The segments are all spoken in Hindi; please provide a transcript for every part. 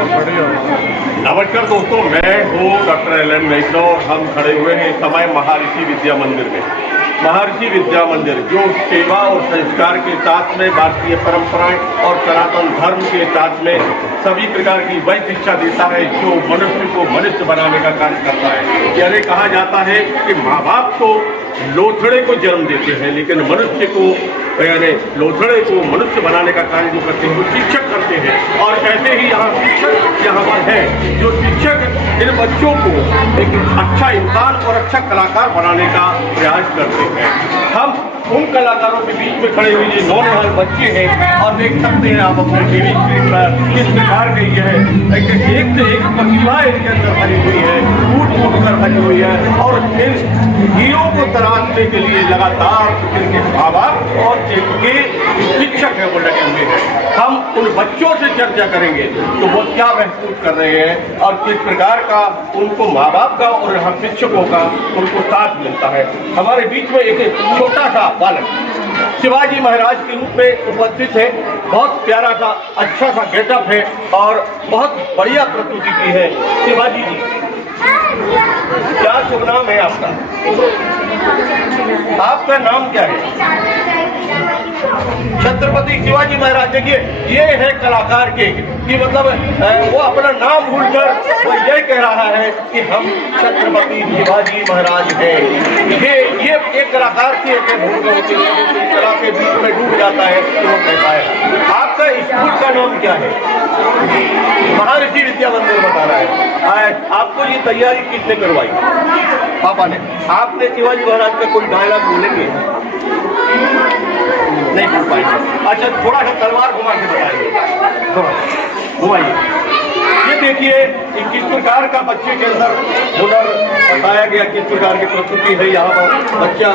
नमस्कार दोस्तों, मैं हूँ डॉक्टर एल एन वैष्णव और हम खड़े हुए हैं इस समय महर्षि विद्या मंदिर में। महर्षि विद्या मंदिर जो सेवा और संस्कार के साथ में भारतीय परंपराएं और सनातन धर्म के साथ में सभी प्रकार की वह शिक्षा देता है जो मनुष्य को मनुष्य बनाने का कार्य करता है। यानी कहा जाता है कि माँ बाप तो लोथड़े को जन्म देते हैं, लेकिन मनुष्य को यानी लोथड़े को मनुष्य बनाने का कार्य जो करते हैं वो शिक्षक करते हैं। और ऐसे ही यहाँ शिक्षक यहाँ पर है जो शिक्षक इन बच्चों को एक अच्छा इंसान और अच्छा कलाकार बनाने का प्रयास करते हैं। हम उन कलाकारों के बीच में खड़े हुए ये नौनिहाल बच्चे हैं और देख सकते हैं आप अपने टीवी स्क्रीन पर किस प्रकार की है एक से एक प्रतिभा इनके अंदर भरी हुई है, फूट कर भरी हुई है। और इन हीरो को तराशने के लिए लगातार इनके माँ बाप और इनके शिक्षक है वो लगे हुए हैं। हम उन बच्चों से चर्चा करेंगे तो वो क्या महसूस कर रहे हैं और किस प्रकार का उनको माँ बाप का और हम शिक्षकों का उनको साथ मिलता है। हमारे बीच में एक छोटा सा बालक शिवाजी महाराज के रूप में उपस्थित है। बहुत प्यारा सा अच्छा सा गेटअप है और बहुत बढ़िया प्रस्तुति की है। शिवाजी जी, क्या शुभ नाम है आपका? आपका नाम क्या है? छत्रपति शिवाजी महाराज। देखिए ये है कलाकार के कि मतलब वो अपना नाम भूलकर वो ये कह रहा है कि हम छत्रपति शिवाजी महाराज हैं। ये एक कलाकार की कला के बीच में डूब जाता है तो वो कहता है। आपका स्कूल का नाम क्या है? महर्षि विद्या मंदिर बता रहा है। आपको ये तैयारी किसने करवाई? पापा ने। आपने शिवाजी महाराज का कोई डायलॉग बोलेंगे? नहीं बोल पाएंगे। अच्छा, थोड़ा सा तलवार घुमा के बताएंगे, थोड़ा घुमाइए। ये देखिए किस प्रकार का बच्चे के अंदर हुनर बताया गया, किस प्रकार की प्रस्तुति है यहाँ पर। बच्चा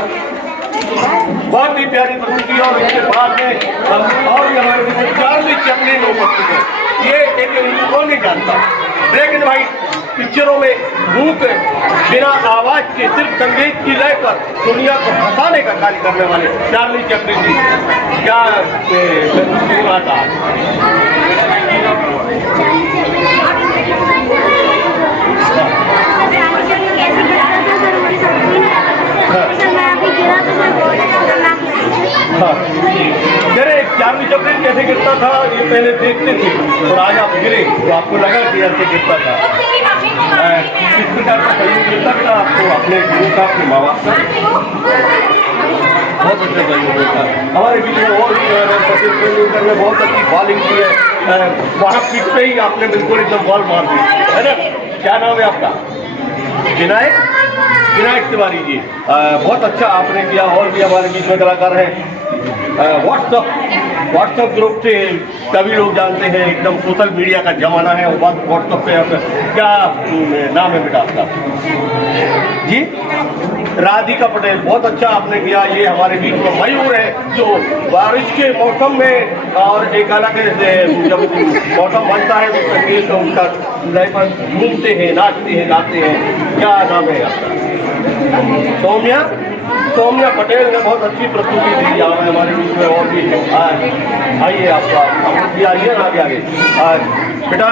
बहुत ही प्यारी प्रस्तुति। और इसके बाद में और हमारे चार्ली चैपलिन उपस्थित है। ये एक इनको नहीं जानता, ब्लैक एंड व्हाइट पिक्चरों में मूक बिना आवाज के सिर्फ संगीत की लय पर दुनिया को हंसाने का कार्य करने वाले चार्ली चैपलिन जी। क्या आता अरे चार्ली चैपलिन कैसे गिरता था ये पहले देखते थे और आज आप गिरे तो आपको लगा कि ऐसे गिरता था। किस प्रकार का सहयोग मिलता था आपको अपने गुरु का, अपने माँ बाप का? बहुत अच्छा सहयोग मिलता है। हमारे बीच में और सचिन तेंदुलकर ने बहुत अच्छी बॉलिंग की है। वहाँ पिच पे ही आपने बिल्कुल एकदम बॉल मार दी है ना। क्या नाम है आपका? विनायक तिवारी जी। बहुत अच्छा आपने किया। और भी हमारे बीच में कलाकार हैं। व्हाट्सएप ग्रुप से सभी लोग जानते हैं, एकदम सोशल मीडिया का जमाना है। वो बात व्हाट्सएप पे क्या नाम है बेटा आपका? जी, राधिका पटेल। बहुत अच्छा आपने किया। ये हमारे बीच में मयूर है जो बारिश के मौसम में और एक अलग जब मौसम बनता है तो संगीत उनका घूमते हैं, नाचते हैं, गाते हैं। क्या नाम है आपका? सौम्या पटेल ने बहुत अच्छी प्रस्तुति दी यहाँ हमारे बीच में। और भी आइए आपका आइए ना आगे बेटा।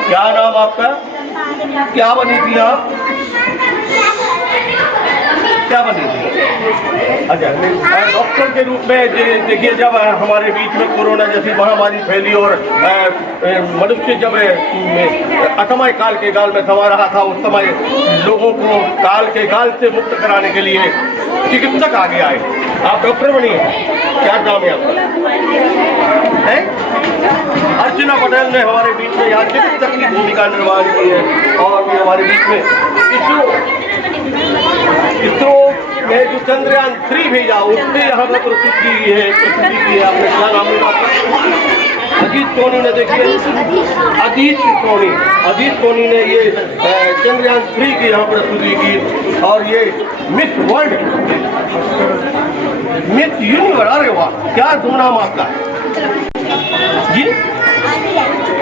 क्या नाम आपका? क्या बनी थी आप? क्या बनी थी? अच्छा, डॉक्टर के रूप में। देखिए जब हमारे बीच में कोरोना जैसी महामारी फैली और मनुष्य जब असमय काल के गाल में समा रहा था, उस समय लोगों को काल के गाल से मुक्त कराने के लिए चिकित्सक आगे आए। आप डॉक्टर बनिए। क्या नाम है आपका? अर्चना पटेल ने हमारे बीच में यहाँ चिकित्सक की भूमिका निर्वाह की है। और भी हमारे बीच में इसरो में जो चंद्रयान 3 भेजा उसने यहाँ पर प्रस्तुति की है। आपने क्या नाम है आपका? अजीत सोनी ने। देखिए अजीत सोनी ने ये चंद्रयान 3 की यहाँ प्रस्तुति की। और ये मिस वर्ल्ड, मिस यूनिवर्स। अरे वाह, क्या शुभ नाम आपका? जी,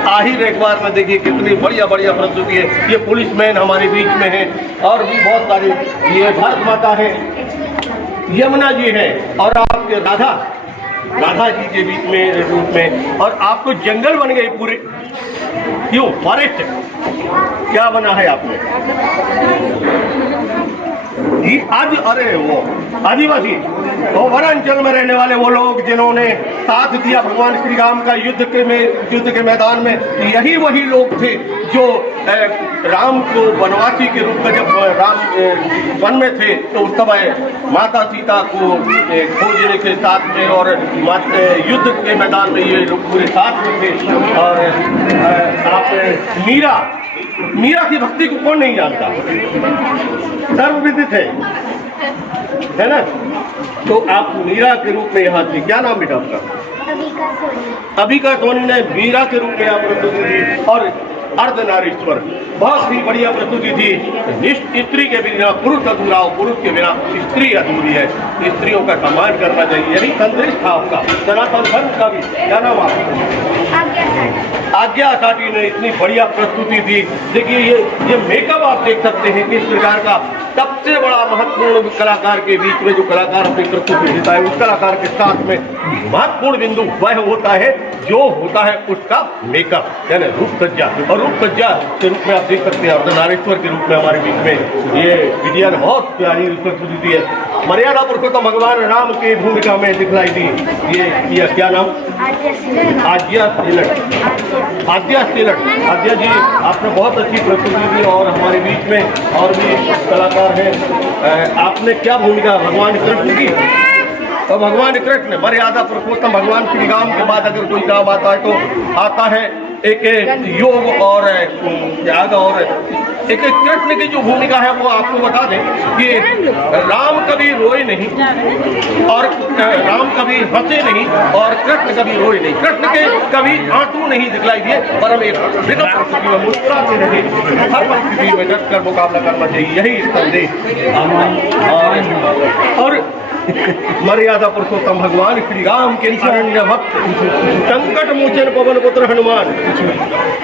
आहिर। एक बार में देखिए कितनी बढ़िया प्रस्तुति है। ये पुलिसमैन हमारे बीच में है। और भी बहुत सारे। ये भारत माता है, यमुना जी है। और आपके राधा जी के बीच में रूप में। और आप तो जंगल बन गए पूरे। क्यों फॉरेस्ट क्या बना है आपने? आज अरे वो आदिवासी तो वनांचल में रहने वाले वो लोग जिन्होंने साथ दिया भगवान श्री राम का युद्ध के मैदान में, यही वही लोग थे जो राम को वनवासी के रूप में जब राम वन में थे तो उस समय माता सीता को खोजने के साथ में और युद्ध के मैदान में ये लोग पूरे साथ में थे। और आप मीरा की भक्ति को कौन नहीं जानता, सर्वविदित है ना। तो आप मीरा के रूप में यहाँ थी, क्या नाम बेटा आपका? अबिका सोनी ने मीरा के रूप में यहाँ प्रस्तुति दी। और अर्धनारीश्वर बहुत ही बढ़िया प्रस्तुति थी। स्त्री के बिना पुरुष अधूरा हो, पुरुष के बिना स्त्री अधूरी है। स्त्रियों का सम्मान करना चाहिए, यही संदेश था आपका सनातन धर्म का भी। क्या नाम आपका? आज्ञा साटी ने इतनी बढ़िया प्रस्तुति दी। देखिए ये मेकअप आप देख सकते हैं किस प्रकार का। सबसे बड़ा महत्वपूर्ण कलाकार के बीच में जो कलाकार अपनी प्रस्तुति देता है, उस कलाकार के साथ में महत्वपूर्ण बिंदु वह होता है जो होता है उसका मेकअप, यानी रूप सज्जा। और रूप सज्जा के रूप में आप देख सकते हैं अर्धनारीश्वर के रूप में हमारे बीच में ये विद्या ने बहुत प्यारी प्रस्तुति दी है। मर्यादा पुरुषोत्तम भगवान राम की भूमिका में दिखलाई दी। ये क्या नाम? आज्ञा तिलक। आज्ञा जी आपने बहुत अच्छी प्रस्तुति दी और हमारे बीच में और भी कलाकार हैं। आपने क्या भूमिका भगवान कृष्ण की? तो भगवान कृष्ण मर्यादा पुरुषोत्तम भगवान श्री राम के बाद अगर कोई नाम आता है तो आता है एक योग और याग। और एक कृष्ण की जो भूमिका है वो आपको बता दें कि राम कभी रोए नहीं और राम कभी हंसे नहीं और कृष्ण कभी रोए नहीं। कृष्ण के कभी आंसू नहीं दिखलाई दिए, पर हम एक विकट परिस्थिति में मुस्कुराते रहे। हर परिस्थिति में डट कर मुकाबला करना चाहिए, यही संदेश। और मर्यादा पुरुषोत्तम भगवान श्री राम के शरण्य भक्त संकट मोचन पवन पुत्र हनुमान,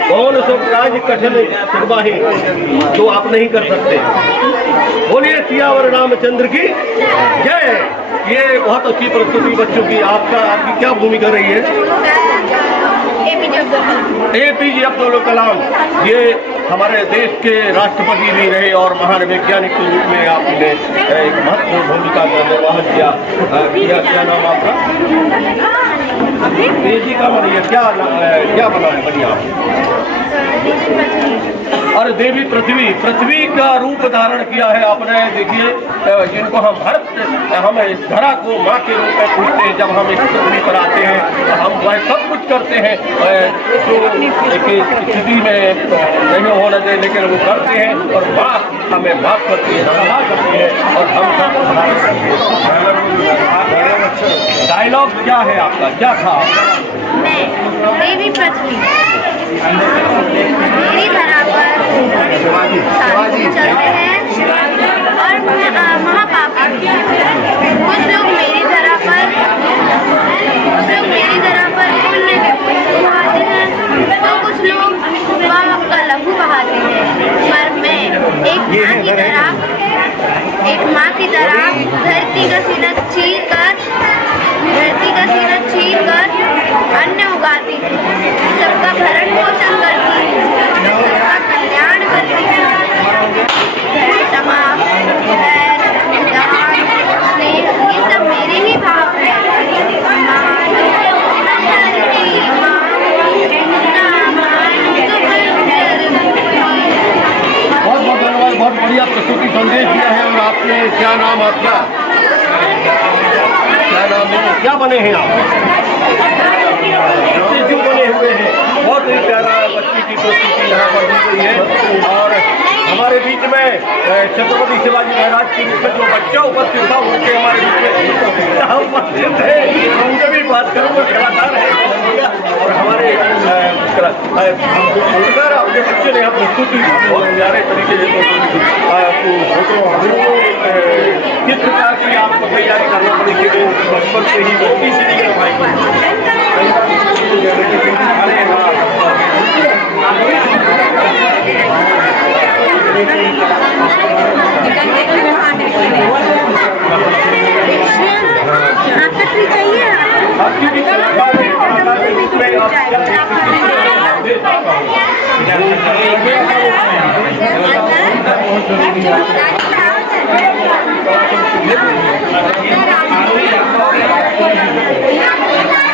कौन सो काज कठिन सुरबाही जो आप नहीं कर सकते। बोलिए सियावर रामचंद्र की जय। ये बहुत अच्छी प्रस्तुति बच्चों की। आपकी क्या भूमिका रही है? APJ अब्दुल कलाम, ये हमारे देश के राष्ट्रपति भी रहे और महान वैज्ञानिक के रूप में आपने एक महत्वपूर्ण भूमिका का निर्वाहन किया। क्या नाम आपका? तेजी का बनिए। क्या बना है बढ़िया? और देवी पृथ्वी का रूप धारण किया है आपने। देखिए जिनको हम इस धरा को माँ के रूप में पूछते हैं। जब हम इस पृथ्वी पर आते हैं तो हम वह सब कुछ करते हैं जो एक स्थिति में नहीं होना चाहिए, लेकिन वो करते हैं और माँ हमें माफ करती है, सलाह करती है और हम सब डायलॉग क्या है आपका? क्या था? देवी पृथ्वी मेरी धरा पर चलते हैं और महापाप कुछ लोग मेरी धरा पर पुण्य बहाते हैं तो कुछ लोग पाप का लहू बहाते हैं। पर मैं एक माँ की तरह धरती का सीना चीर कर अन्न उगाती थी, सबका भरण पोषण करती थी, सबका कल्याण करती थी। क्षमा, स्नेह, ये सब मेरे ही भाव हैं। बहुत बढ़िया प्रस्तुति संदेश दिया है। और आपने क्या नाम आपका? क्या नाम है? क्या बने हैं आप? क्यों बने हुए हैं? बहुत ही प्यारा बच्ची की प्रस्तुति यहाँ पर दी गई है। और हमारे बीच में छत्रपति शिवाजी महाराज के रूप में जो बच्चा उपस्थित था उनके हमारे बीच में उपस्थित है, उनसे भी बात करूँगा। कलाकार है और हमारे अपने बच्चे ने यहाँ प्रस्तुति बहुत प्यारे तरीके से किस प्रकार की आपको तैयारी करना पड़ेगी जो बचपन से ही वो इसीलिए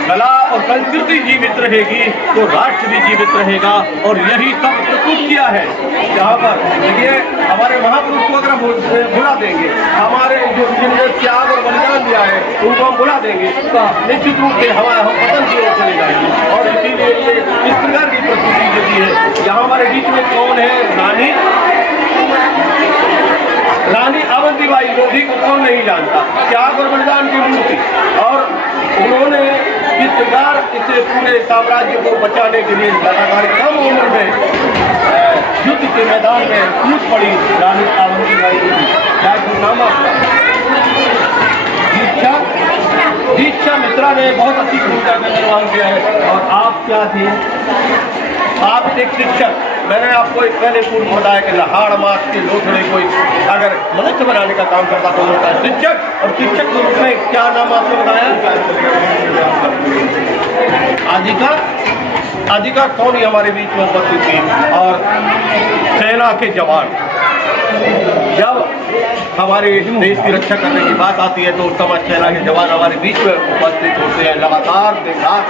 कला और संस्कृति जीवित रहेगी तो राष्ट्र भी जीवित रहेगा। और यही सब प्रस्तुत किया है यहाँ पर। देखिए हमारे महापुरुष को अगर हम भुला देंगे, हमारे जो जिनने त्याग और बलिदान दिया है उनको हम भुला देंगे तो निश्चित रूप से हम पतन की ओर चले जाएंगे। और इसीलिए इस प्रकार की प्रस्तुति जो दी है। यहाँ हमारे बीच में कौन है? रानी अवंतीबाई लोधी को कौन नहीं जानता? त्याग और बलिदान की मूर्ति। और उन्होंने इस प्रकार इस पूरे साम्राज्य को बचाने के लिए लगातार कम उम्र में युद्ध के मैदान में कूद पड़ी रानी अवंतीबाई लोधी। क्या नाम आपका? दीक्षा मित्रा ने बहुत अच्छी भूमिका का निर्वहन किया है। और आप क्या थे? आप एक शिक्षक। मैंने आपको एक पहले पूर्व बताया कि लहाड़ मास के लोथड़े कोई अगर मनुष्य बनाने का काम करता तो होता है शिक्षक। और शिक्षक के रूप में क्या नाम आपने बताया? आजिका कौन ही हमारे बीच में उपस्थित थी। और सेना के जवान जब हमारे देश की रक्षा करने की बात आती है तो उस समय सेना के जवान हमारे बीच में उपस्थित होते हैं लगातार दिन रात।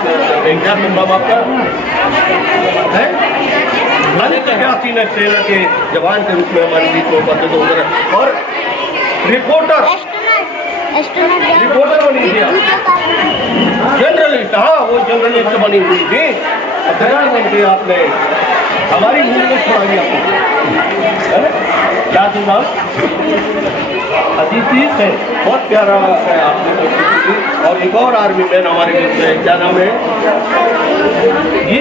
ने सेना के जवान के रूप में हमारे बीच में उपस्थित होते हैं। और रिपोर्टर बनी थी, जर्नलिस्ट। हाँ, वो जर्नलिस्ट बनी हुई थी। प्रधानमंत्री आपने हमारी मूल में सुनाई आपको क्या सुना? अदिति से बहुत प्यारा है आपने। और एक और आर्मी मैन हमारे बीच में, क्या नाम है जी?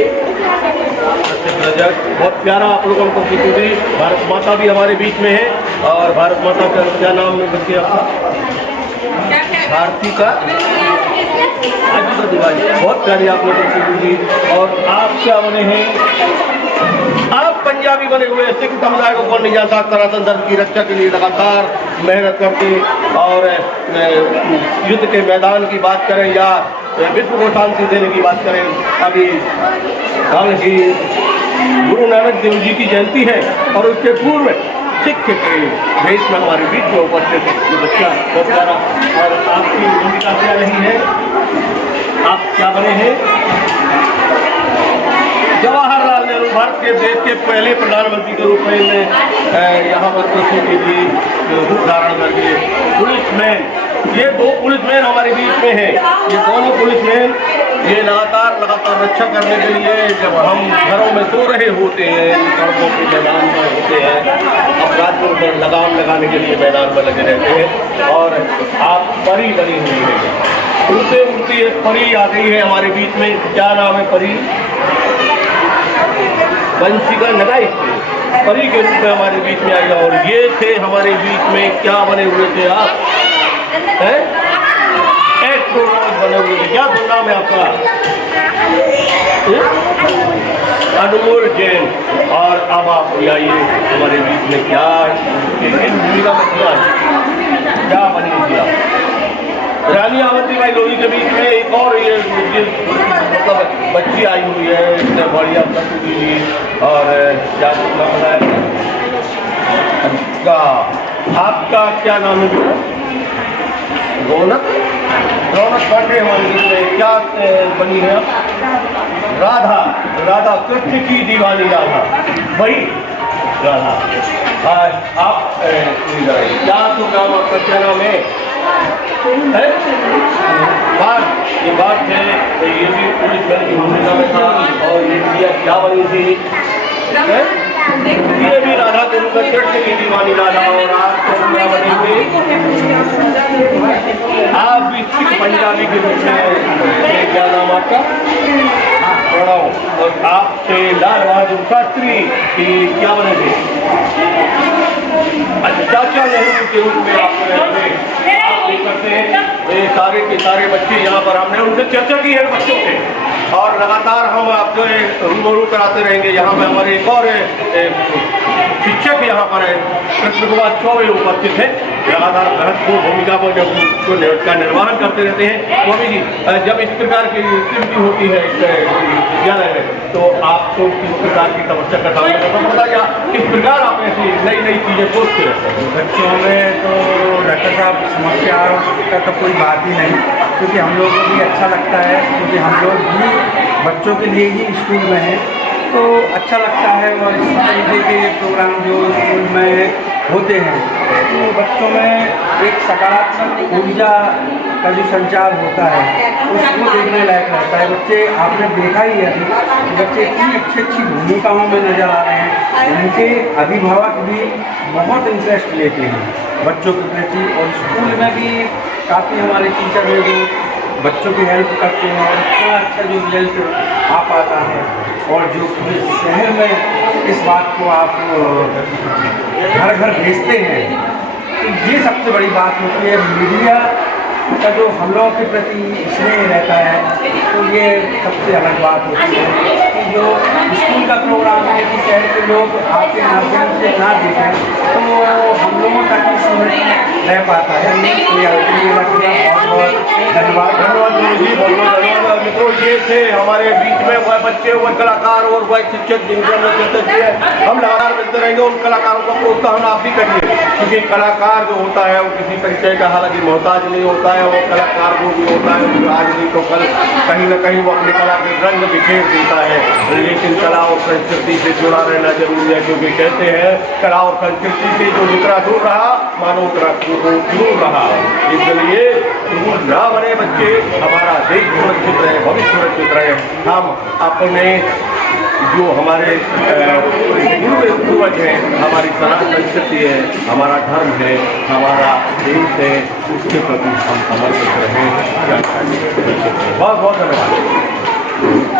बहुत प्यारा आप लोगों को दी। भारत माता भी हमारे बीच में है। और भारत माता का क्या नाम है बच्चे आपका? भारती का दिवाली। बहुत प्यारी आप लोगों को दी। और आप क्या बने हैं? आप पंजाबी बने हुए। सिख समुदाय को कौन नहीं जानता? सनातन धर्म की रक्षा के लिए लगातार मेहनत करते। और युद्ध के मैदान की बात करें या विश्व को शांति देने की बात करें, अभी कल ही गुरु नानक देव जी की जयंती है। और उसके पूर्व सिख के देश में हमारे बीच में उपस्थित बच्चा बहुत प्यारा। और आपकी भूमिका क्या रही है? आप क्या बने हैं? जवाहरलाल नेहरू भारत के देश के पहले प्रधानमंत्री के रूप में यहाँ पर प्रस्तुति की रूप धारण करके पुलिसमैन। ये दो पुलिसमैन हमारे बीच में हैं। ये दोनों पुलिसमैन ये लगातार रक्षा करने के लिए जब हम घरों में सो रहे होते हैं, सड़कों के मैदान में होते हैं, अपराधियों पर लगाम लगाने के लिए मैदान में लगे रहते हैं। और आप परी बनी हुई है। उड़ते उड़ती एक परी आ गई है हमारे बीच में। क्या नाम है परी? वंशिका नगाई परी के रूप में हमारे बीच में आई। और ये थे हमारे बीच में क्या बने हुए थे आप? एस्ट्रोनॉट बने हुए थे। क्या नाम है आपका? अनमोल जैन। और अब आप आइए हमारे बीच में क्या भूमिका में क्या बनी थी आप? रानी अवंतीबाई लोधी के बीच में एक और ये मतलब बच्ची आई हुई है। इसने बढ़िया प्रस्तुति। और क्या नाम है आपका? क्या नाम है? रौनक पांडे हमारे बीच में क्या बनी है? राधा कृष्ण की दीवानी राधा। वही राधा। आप क्या तो नाम आपका? क्या नाम है? ये बात है। ये भी पुलिस बल की भूमिका में था। और ये दिया क्या बनी थी? ये भी राधा के रूप में कृष्ण की दीवानी राधा। और आप क्या बनी थी? आप भी सिख पंजाबी के रूप में। क्या नाम आपका? प्रणव। और आपसे लाल बहादुर शास्त्री की क्या बने थे? चाचा नेहरू के रूप में आप करते हैं। ये सारे के सारे बच्चे यहाँ पर हमने उनसे चर्चा की है बच्चों से। और लगातार हम आपको रूबरू कराते रहेंगे। यहाँ पे हमारे एक और शिक्षक यहाँ पर कृष्ण कुमार चौबे उपस्थित है, लगातार महत्वपूर्ण भूमिका का निर्वहन करते रहते हैं। स्वामी जी, जब इस प्रकार की एक्टिविटी होती है इस विद्यालय में तो आपको किस प्रकार की समस्या का सामना करना पड़ता है या किस प्रकार आप ऐसी नई नई चीजें सोचते रहते हैं? बच्चों में तो डॉक्टर साहब समस्या का तो कोई बात ही नहीं, क्योंकि हम लोगों को भी अच्छा लगता है, क्योंकि हम लोग भी बच्चों के लिए ही स्कूल में हैं तो अच्छा लगता है। और इस तरीके के प्रोग्राम जो स्कूल में होते हैं तो बच्चों में एक सकारात्मक ऊर्जा का जो संचार होता है उसको देखने लायक रहता है। बच्चे आपने देखा ही है कि बच्चे इतनी अच्छी अच्छी भूमिकाओं में नज़र आ रहे हैं, उनके अभिभावक भी बहुत इंटरेस्ट लेते हैं बच्चों के प्रति। और स्कूल में भी काफ़ी हमारे टीचर हैं जो बच्चों की हेल्प करते हैं और इतना अच्छा जो रिजल्ट आ पाता है। और जो पूरे शहर में इस बात को आप घर घर भेजते हैं तो ये सबसे बड़ी बात होती है। मीडिया का जो हम लोगों के प्रति स्नेह रहता है तो ये सबसे अलग बात होती है कि जो स्कूल का प्रोग्राम है कि शहर के लोग आपके माध्यम से ना देखें तो हम लोगों तक स्मृति रह पाता है। बहुत बहुत धन्यवाद। धन्यवाद गुरु जी, बहुत बहुत धन्यवाद। मित्रों, ये थे हमारे बीच में वह बच्चे, वह कलाकार और वह शिक्षक जिनके हमने चर्चा की है। हम लगातार मिलते रहेंगे, उन कलाकारों को प्रोत्साहन आप भी करिए, क्योंकि कलाकार जो होता है वो किसी परिचय का हालांकि मोहताज नहीं होता है। वो कलाकार जो भी होता है वो आज नहीं तो कल कहीं ना कहीं वो अपनी कला के रंग बिखेर देता है। लेकिन कला और संस्कृति से जुड़ा रहना जरूरी है, क्योंकि कहते हैं कला और संस्कृति से जो जितना दूर रहा मानो उतना दूर रहा। इसलिए दूर ना बने बच्चे, हमारा देश सुरक्षित रहे, भविष्य सुरक्षित रहे। हम अपने जो हमारे पूर्वज हैं, हमारी सनातन संस्कृति है, हमारा धर्म है, हमारा देश है, उसके प्रति हम समर्पित रहें। बहुत बहुत धन्यवाद।